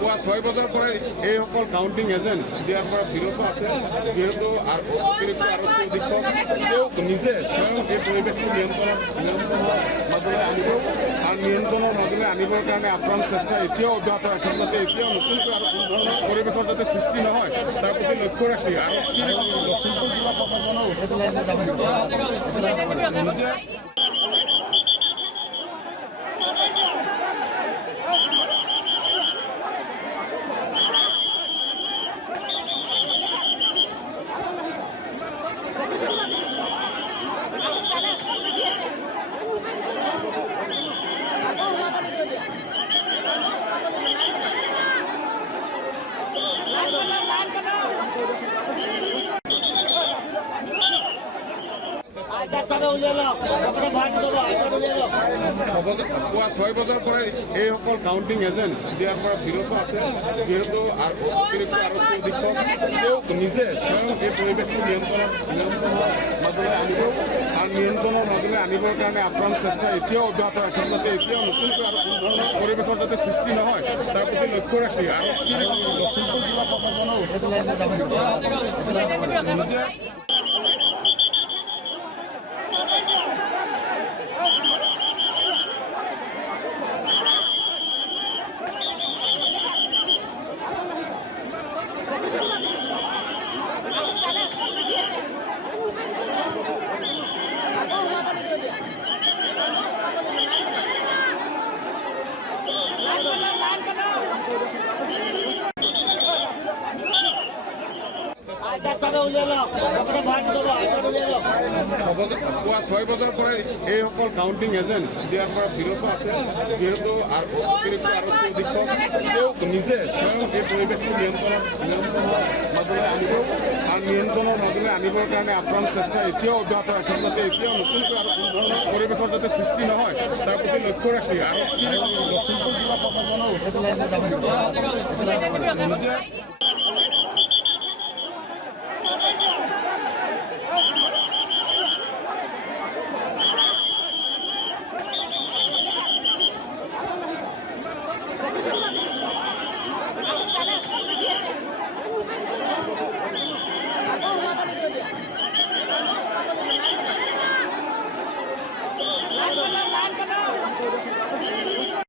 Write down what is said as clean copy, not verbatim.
পুৱা 6 বজাৰ পৰাই এইসকল কাউণ্টিং এজেণ্ট দিয়াৰ পৰা বিৰত আছে। যিহেতু অতিৰিক্ত আৰক্ষী অধীক্ষক তেওঁ নিজে স্বয়ং এই পৰিৱেশটো নিয়ন্ত্ৰণৰ মাজলৈ আনিব আৰু নিয়ন্ত্ৰণৰ মাজলৈ আনিবৰ কাৰণে আপ্ৰাণ চেষ্টা এতিয়াও অব্যাহত ৰাখে। যাতে এতিয়াও নতুনকৈ আৰু কোনো ধৰণৰ পৰিৱেশৰ যাতে সৃষ্টি নহয় তাৰ প্ৰতি লক্ষ্য ৰাখি আৰক্ষী লখিমপুৰ জিলা প্ৰশাসনৰ নিজে পুৱা 6 বজাৰ পৰাই এইসকল কাউণ্টিং এজেণ্ট দিয়াৰ পৰা বিৰত আছে। যিহেতু অতিৰিক্ত আৰক্ষী অধীক্ষক তেওঁ নিজে স্বয়ং এই পৰিৱেশটো নিয়ন্ত্ৰণৰ মাজলৈ আনিব আৰু নিয়ন্ত্ৰণৰ মাজলৈ আনিবৰ কাৰণে আপ্ৰাণ চেষ্টা এতিয়াও অব্যাহত ৰাখে। যাতে এতিয়াও নতুনকৈ আৰু কোনো ধৰণৰ পৰিৱেশৰ যাতে সৃষ্টি নহয় তাৰ প্ৰতি লক্ষ্য ৰাখি আৰক্ষী লখিমপুৰ জিলা প্ৰশাসনৰ নিজে পুৱা 6 বজাৰ পৰাই এইসকল কাউণ্টিং এজেণ্ট দিয়াৰ পৰা বিৰত আছে। যিহেতু অতিৰিক্ত আৰক্ষী অধীক্ষক তেওঁ নিজে স্বয়ং এই পৰিৱেশটো নিয়ন্ত্ৰণৰ মাজলৈ আনিব আৰু নিয়ন্ত্ৰণৰ মাজলৈ আনিবৰ কাৰণে আপ্ৰাণ চেষ্টা এতিয়াও অব্যাহত ৰাখে। যাতে এতিয়াও নতুনকৈ আৰু কোনো ধৰণৰ পৰিৱেশৰ যাতে সৃষ্টি নহয় তাৰ প্ৰতি লক্ষ্য ৰাখি আৰক্ষী লখিমপুৰ জিলা প্ৰশাসনৰ